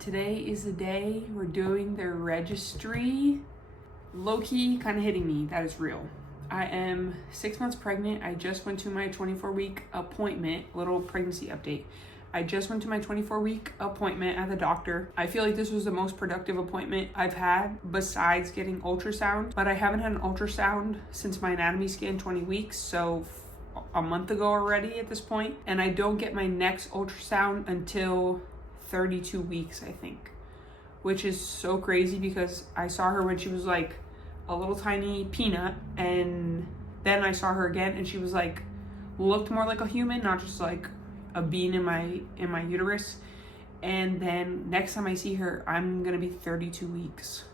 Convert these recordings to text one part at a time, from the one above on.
Today is the day we're doing their registry. Low-key kind of hitting me, that is real. I am 6 months pregnant. I just went to my 24-week appointment. Little pregnancy update. I just went to my 24-week appointment at the doctor. I feel like this was the most productive appointment I've had besides getting ultrasound, but I haven't had an ultrasound since my anatomy scan 20 weeks, so a month ago already at this point. And I don't get my next ultrasound until 32 weeks, I think, which is so crazy because I saw her when she was like a little tiny peanut, and then I saw her again and she was like, looked more like a human, not just like a bean in my uterus. And then next time I see her, I'm gonna be 32 weeks,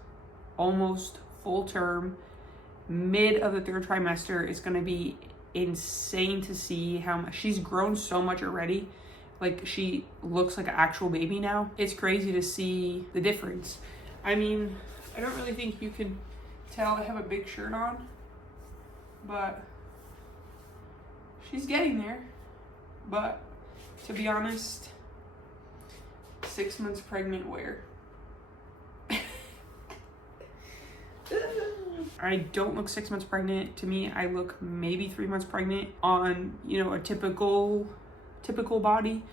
almost full term, mid of the third trimester. It's gonna be insane to see how much she's grown so much already. Like, she looks like an actual baby now. It's crazy to see the difference. I mean, I don't really think you can tell I have a big shirt on, but she's getting there. But to be honest, 6 months pregnant where? I don't look 6 months pregnant. To me, I look maybe 3 months pregnant on, you know, a typical body,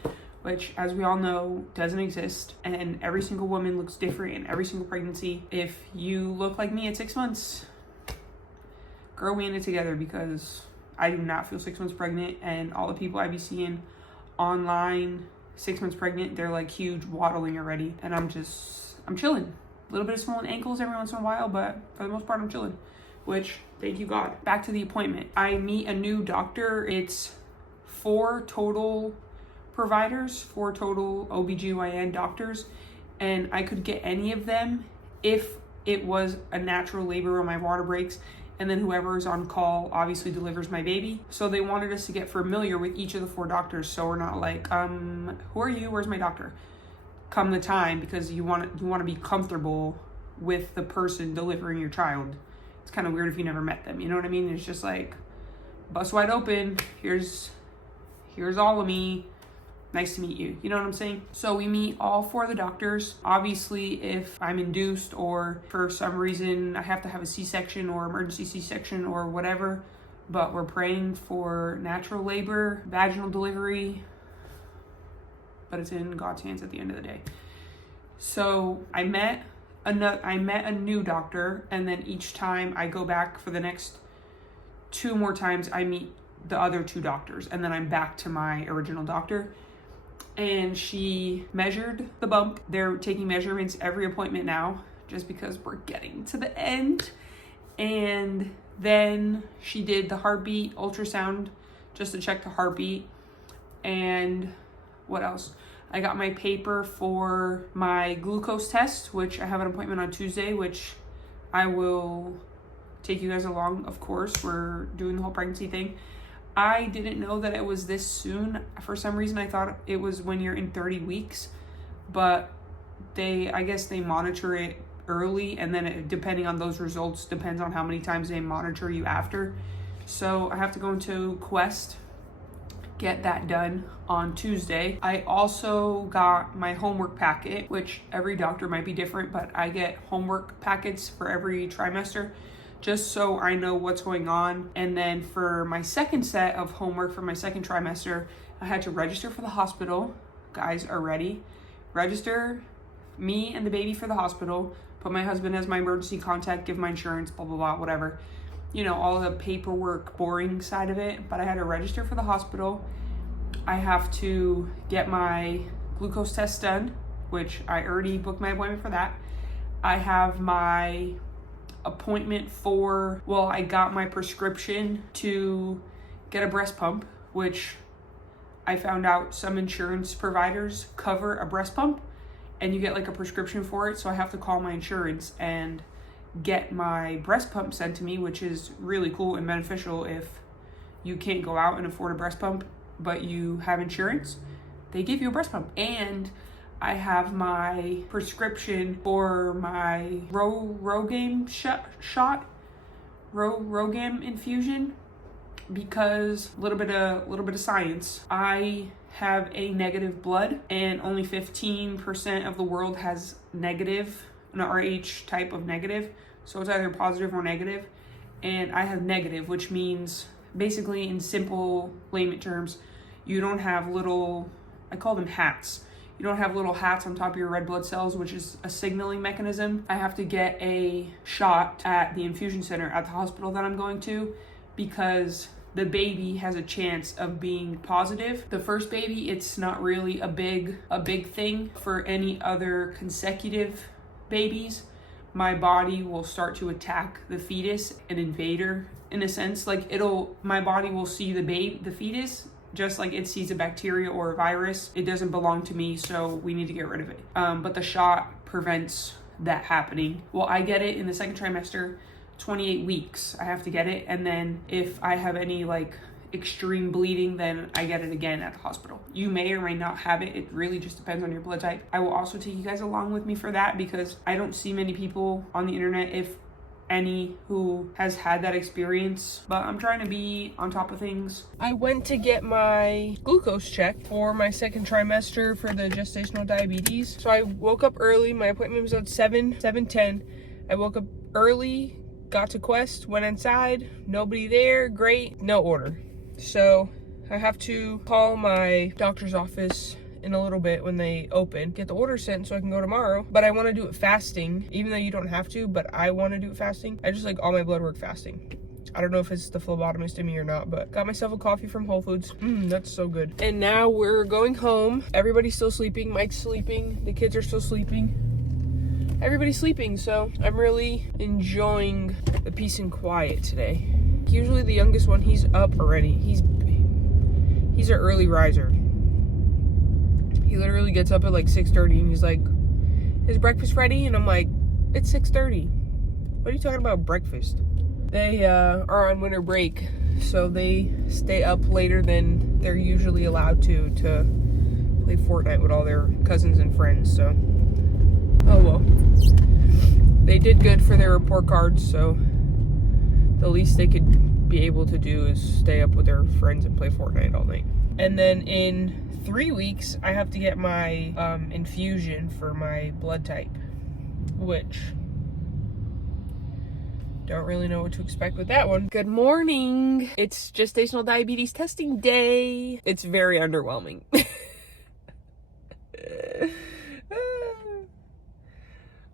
which, as we all know, doesn't exist, and every single woman looks different in every single pregnancy. If you look like me at 6 months, girl, we in it together, because I do not feel 6 months pregnant, and all the people I be seeing online 6 months pregnant, they're like huge waddling already, and I'm chilling. A little bit of swollen ankles every once in a while, but for the most part I'm chilling, which, thank you God. Back to the appointment. I meet a new doctor. It's 4 total providers, 4 total OBGYN doctors, and I could get any of them if it was a natural labor or my water breaks, and then whoever is on call obviously delivers my baby. So they wanted us to get familiar with each of the 4 doctors, so we're not like, who are you, where's my doctor, come the time, because you want to be comfortable with the person delivering your child. It's kind of weird if you never met them, you know what I mean? It's just like, bust wide open, here's all of me, nice to meet you, you know what I'm saying? So we meet all 4 of the doctors. Obviously, if I'm induced or for some reason I have to have a C-section or emergency C-section or whatever, but we're praying for natural labor, vaginal delivery, but it's in God's hands at the end of the day. So I met a new doctor, and then each time I go back for the next 2 more times, I meet the other 2 doctors, and then I'm back to my original doctor. And she measured the bump. They're taking measurements every appointment now, just because we're getting to the end. And then she did the heartbeat ultrasound just to check the heartbeat. And what else? I got my paper for my glucose test, which I have an appointment on Tuesday, which I will take you guys along, of course. We're doing the whole pregnancy thing. I didn't know that it was this soon. For some reason, I thought it was when you're in 30 weeks, but I guess they monitor it early, and then depending on those results, depends on how many times they monitor you after. So I have to go into Quest, get that done on Tuesday. I also got my homework packet, which every doctor might be different, but I get homework packets for every trimester, just so I know what's going on. And then for my second set of homework for my second trimester, I had to register for the hospital. Guys are ready. Register me and the baby for the hospital, put my husband as my emergency contact, give my insurance, blah, blah, blah, whatever. You know, all the paperwork, boring side of it, but I had to register for the hospital. I have to get my glucose test done, which I already booked my appointment for that. I have my appointment I got my prescription to get a breast pump, which I found out some insurance providers cover a breast pump, and you get like a prescription for it. So I have to call my insurance and get my breast pump sent to me, which is really cool and beneficial if you can't go out and afford a breast pump, but you have insurance. They give you a breast pump. And I have my prescription for my Rogam infusion, because a little bit of science. I have a negative blood, and only 15% of the world has negative, an RH type of negative. So it's either positive or negative. And I have negative, which means basically in simple layman terms, you don't have little, I call them hats. You don't have little hats on top of your red blood cells, which is a signaling mechanism. I have to get a shot at the infusion center at the hospital that I'm going to, because the baby has a chance of being positive. The first baby, it's not really a big thing. For any other consecutive babies, my body will start to attack the fetus, an invader in a sense. Like my body will see the fetus just like it sees a bacteria or a virus. It doesn't belong to me, so we need to get rid of it. But the shot prevents that happening. Well, I get it in the second trimester, 28 weeks. I have to get it. And then if I have any like extreme bleeding, then I get it again at the hospital. You may or may not have it. It really just depends on your blood type. I will also take you guys along with me for that, because I don't see many people on the internet, if any, who has had that experience, but I'm trying to be on top of things. I went to get my glucose checked for my second trimester for the gestational diabetes. So I woke up early. My appointment was at 7:10. I woke up early, got to Quest, went inside, nobody there, great, no order. So I have to call my doctor's office in a little bit when they open, get the order sent so I can go tomorrow. But I want to do it fasting, even though you don't have to, but I want to do it fasting. I just like all my blood work fasting. I don't know if it's the phlebotomist in me or not, but got myself a coffee from Whole Foods. That's so good. And now we're going home. Everybody's still sleeping. Mike's sleeping. The kids are still sleeping. Everybody's sleeping, so I'm really enjoying the peace and quiet today. Usually the youngest one, he's up already. He's an early riser. He literally gets up at like 6:30 and he's like, "Is breakfast ready?" And I'm like, "It's 6:30. What are you talking about breakfast?" They are on winter break, so they stay up later than they're usually allowed to play Fortnite with all their cousins and friends. So, oh well. They did good for their report cards, so the least they could be able to do is stay up with their friends and play Fortnite all night. And then in 3 weeks, I have to get my infusion for my blood type, which don't really know what to expect with that one. Good morning. It's gestational diabetes testing day. It's very underwhelming.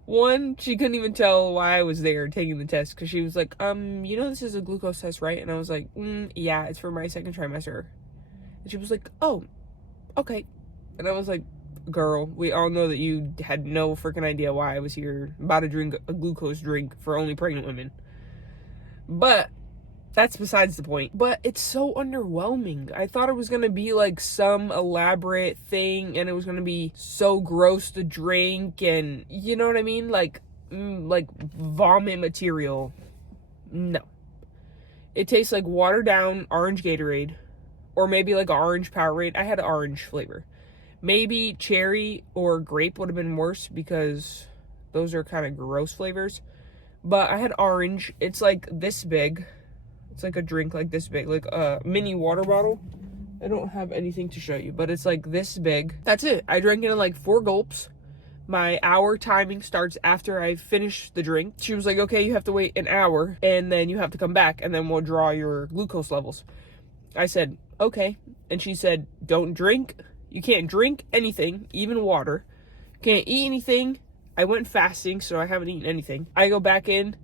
One, she couldn't even tell why I was there taking the test, because she was like, this is a glucose test, right? And I was like, yeah, it's for my second trimester. And she was like, oh, okay. And I was like, girl, we all know that you had no freaking idea why I was here, about to drink a glucose drink for only pregnant women. But that's besides the point. But it's so underwhelming. I thought it was going to be like some elaborate thing, and it was going to be so gross to drink, and you know what I mean? Like vomit material. No. It tastes like watered down orange Gatorade, or maybe like orange Powerade. I had orange flavor. Maybe cherry or grape would have been worse, because those are kind of gross flavors. But I had orange. It's like this big. It's like a drink like this big, like a mini water bottle. I don't have anything to show you, but it's like this big. That's it. I drank it in like 4 gulps. My hour timing starts after I finish the drink. She was like, okay, you have to wait an hour, and then you have to come back, and then we'll draw your glucose levels. I said, okay. And she said, don't drink. You can't drink anything, even water. You can't eat anything. I went fasting, so I haven't eaten anything. I go back in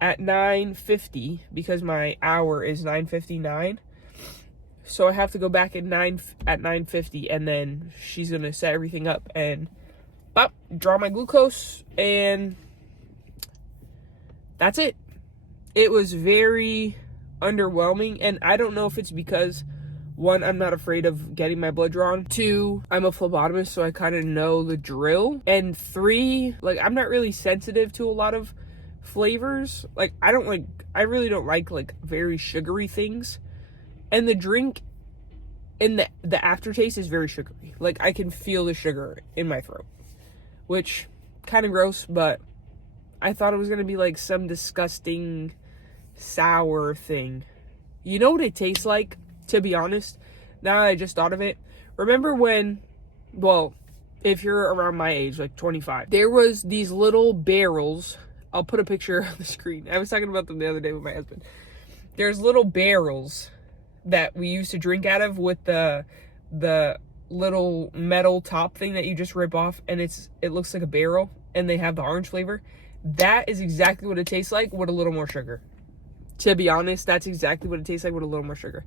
at 9:50 because my hour is 9:59. So I have to go back at 9:50, and then she's gonna set everything up and draw my glucose, and that's it. It was very underwhelming, and I don't know if it's because 1, I'm not afraid of getting my blood drawn. 2, I'm a phlebotomist, so I kind of know the drill. And 3, like, I'm not really sensitive to a lot of flavors. Like, I really don't like very sugary things. And the drink and the aftertaste is very sugary. Like, I can feel the sugar in my throat, which kind of gross, but I thought it was going to be like some disgusting sour thing. You know what it tastes like? To be honest, now that I just thought of it, remember when, well, if you're around my age, like 25, there was these little barrels. I'll put a picture on the screen. I was talking about them the other day with my husband. There's little barrels that we used to drink out of with the little metal top thing that you just rip off, and it looks like a barrel, and they have the orange flavor. That is exactly what it tastes like with a little more sugar. To be honest, that's exactly what it tastes like with a little more sugar.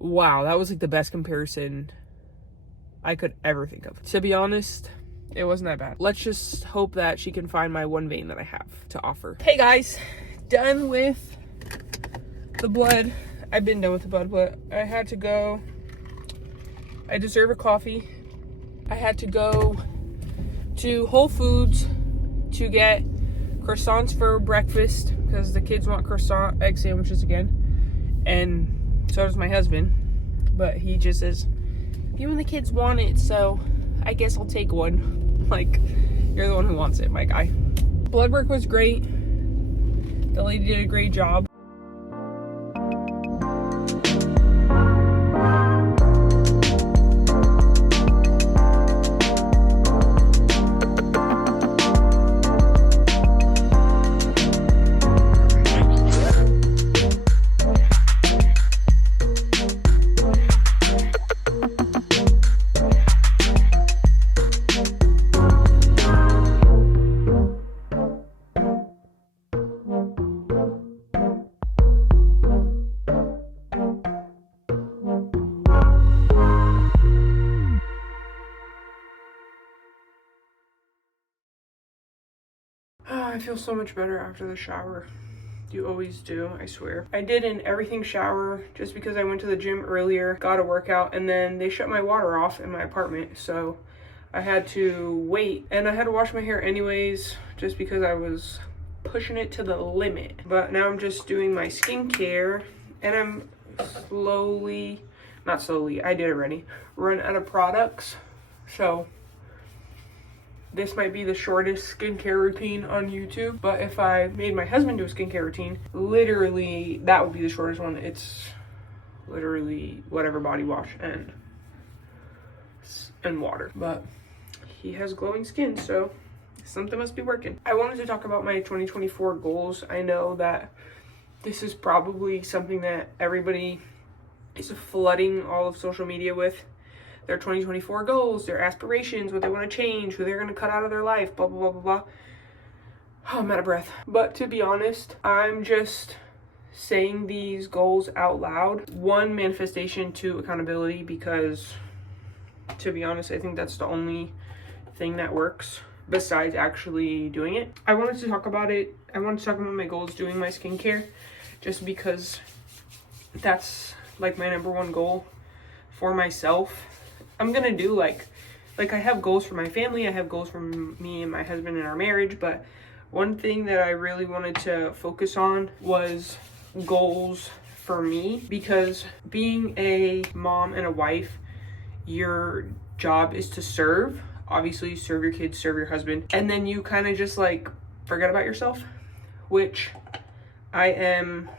Wow, that was like the best comparison I could ever think of. To be honest, it wasn't that bad. Let's just hope that she can find my one vein that I have to offer. Hey guys, done with the blood. I've been done with the blood, but I had to go. I deserve a coffee. I had to go to Whole Foods to get croissants for breakfast because the kids want croissant egg sandwiches again. And so does my husband, but he just says, you and the kids want it, so I guess I'll take one. Like, you're the one who wants it, my guy. Blood work was great. The lady did a great job. I feel so much better after the shower. You always do, I swear. I did an everything shower just because I went to the gym earlier, got a workout, and then they shut my water off in my apartment, so I had to wait. And I had to wash my hair anyways, just because I was pushing it to the limit. But now I'm just doing my skincare, and I'm not slowly, I did already, run out of products. So this might be the shortest skincare routine on YouTube, but if I made my husband do a skincare routine, literally that would be the shortest one. It's literally whatever body wash and water. But he has glowing skin, so something must be working. I wanted to talk about my 2024 goals. I know that this is probably something that everybody is flooding all of social media with. Their 2024 goals, their aspirations, what they want to change, who they're going to cut out of their life, blah, blah, blah, blah, blah. Oh, I'm out of breath. But to be honest, I'm just saying these goals out loud. 1, manifestation. 2, accountability, because to be honest, I think that's the only thing that works besides actually doing it. I wanted to talk about it. I wanted to talk about my goals doing my skincare just because that's like my number 1 goal for myself. I'm gonna do like I have goals for my family, I have goals for me and my husband in our marriage, but one thing that I really wanted to focus on was goals for me, because being a mom and a wife, your job is to serve. Obviously, serve your kids, serve your husband, and then you kind of just like forget about yourself, which I am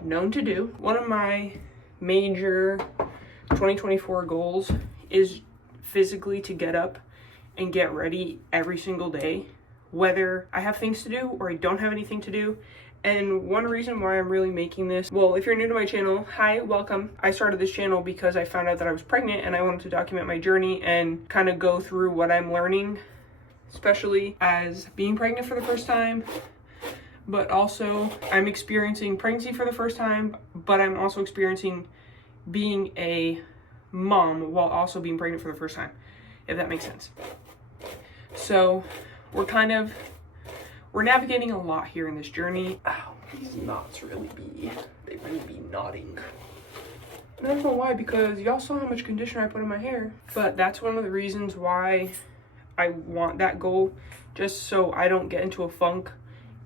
known to do. One of my major 2024 goals is physically to get up and get ready every single day, whether I have things to do or I don't have anything to do. And one reason why I'm really making this, well, if you're new to my channel, hi, welcome. I started this channel because I found out that I was pregnant and I wanted to document my journey and kind of go through what I'm learning, especially as being pregnant for the first time, but also I'm experiencing pregnancy for the first time, but I'm also experiencing being a mom while also being pregnant for the first time, if that makes sense. So we're navigating a lot here in this journey. Ow, these knots really be knotting. And I don't know why, because y'all saw how much conditioner I put in my hair. But that's one of the reasons why I want that goal, just so I don't get into a funk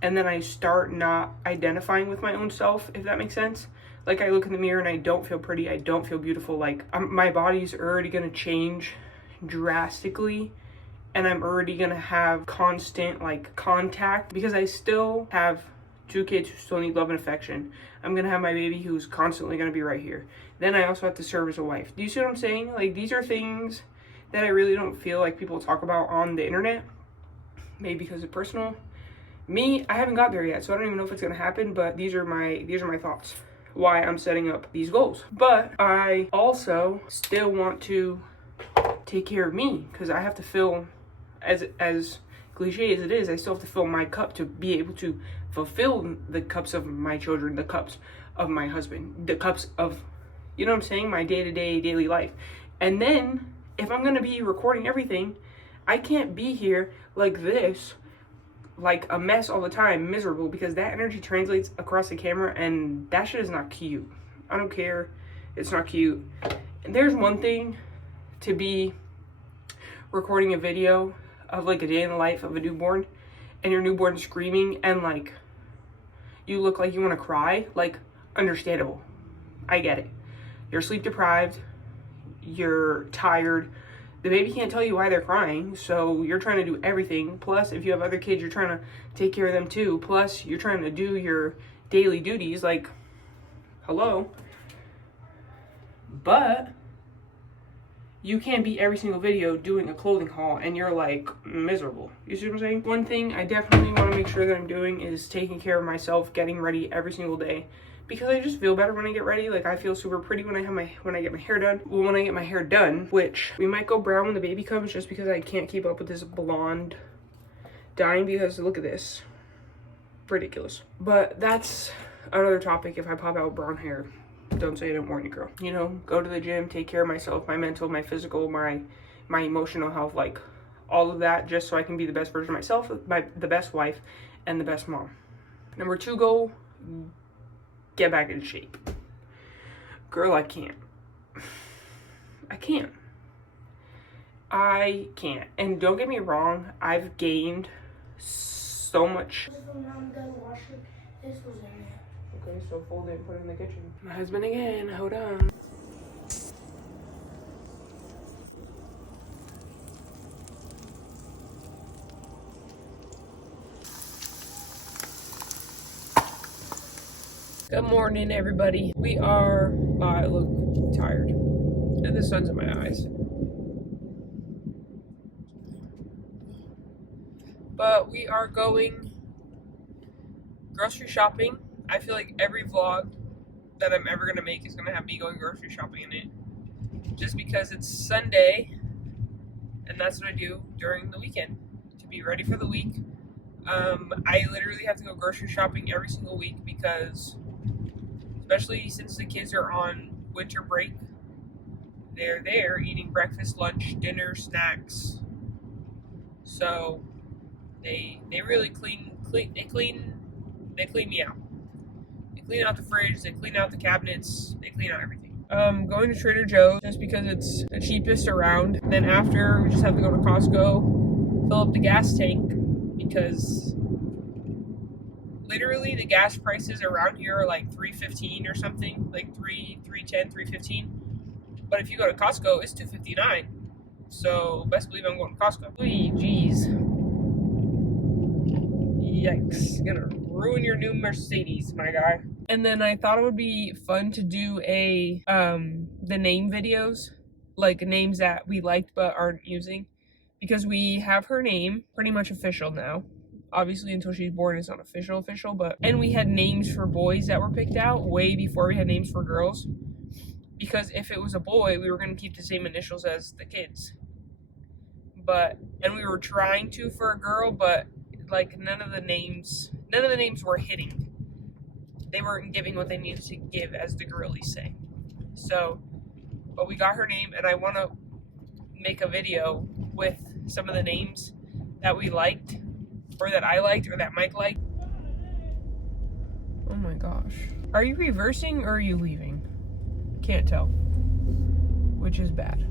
and then I start not identifying with my own self, if that makes sense. Like, I look in the mirror and I don't feel pretty, I don't feel beautiful. Like, my body's already gonna change drastically, and I'm already gonna have constant, like, contact, because I still have 2 kids who still need love and affection. I'm gonna have my baby who's constantly gonna be right here. Then I also have to serve as a wife. Do you see what I'm saying? Like, these are things that I really don't feel like people talk about on the internet. Maybe because it's personal. Me, I haven't got there yet, so I don't even know if it's gonna happen, but these are my thoughts. Why I'm setting up these goals. But I also still want to take care of me, because I have to fill, as cliche as it is, I still have to fill my cup to be able to fulfill the cups of my children, the cups of my husband, the cups of, you know what I'm saying, my day-to-day daily life. And then if I'm gonna be recording everything, I can't be here like this, like a mess all the time, miserable, because that energy translates across the camera, and that shit is not cute. I don't care, it's not cute. And there's one thing to be recording a video of like a day in the life of a newborn, and your newborn screaming, and like you look like you want to cry. Like, understandable, I get it. You're sleep deprived, you're tired, the baby can't tell you why they're crying, so you're trying to do everything. Plus, if you have other kids, you're trying to take care of them too. Plus, you're trying to do your daily duties, like, hello. But you can't be every single video doing a clothing haul and you're like miserable. You see what I'm saying? One thing I definitely want to make sure that I'm doing is taking care of myself, getting ready every single day. Because I just feel better when I get ready. Like, I feel super pretty when I get my hair done. Well, when I get my hair done, which we might go brown when the baby comes, just because I can't keep up with this blonde dyeing, because look at this. Ridiculous. But that's another topic. If I pop out brown hair, don't say I didn't warn you, girl. You know, go to the gym, take care of myself, my mental, my physical, my emotional health, like all of that, just so I can be the best version of myself, the best wife, and the best mom. Number 2 goal, get back in shape. Girl, I can't. I can't. And don't get me wrong, I've gained so much. Okay, so fold it and put it in the kitchen. My husband again, hold on. Good morning, everybody. We are, I look tired, and the sun's in my eyes. But we are going grocery shopping. I feel like every vlog that I'm ever gonna make is gonna have me going grocery shopping in it. Just because it's Sunday, and that's what I do during the weekend, to be ready for the week. I literally have to go grocery shopping every single week because, especially since the kids are on winter break, they're there eating breakfast, lunch, dinner, snacks. So they really clean me out. They clean out the fridge, they clean out the cabinets, they clean out everything. Going to Trader Joe's just because it's the cheapest around. Then after, we just have to go to Costco, fill up the gas tank, because literally the gas prices around here are like $3.15 or something, like $3.10, $3.15. But if you go to Costco, it's $2.59. So best believe I'm going to Costco. Jeez. Yikes. Gonna ruin your new Mercedes, my guy. And then I thought it would be fun to do the name videos, like names that we liked but aren't using, because we have her name pretty much official now. Obviously, until she's born, it's not official, but, and we had names for boys that were picked out way before we had names for girls, because if it was a boy, we were going to keep the same initials as the kids. And we were trying to for a girl, but like none of the names were hitting. They weren't giving what they needed to give, as the girlies say. So, but we got her name, and I want to make a video with some of the names that we liked, or that I liked, or that Mike liked. Oh my gosh. Are you reversing or are you leaving? Can't tell, which is bad.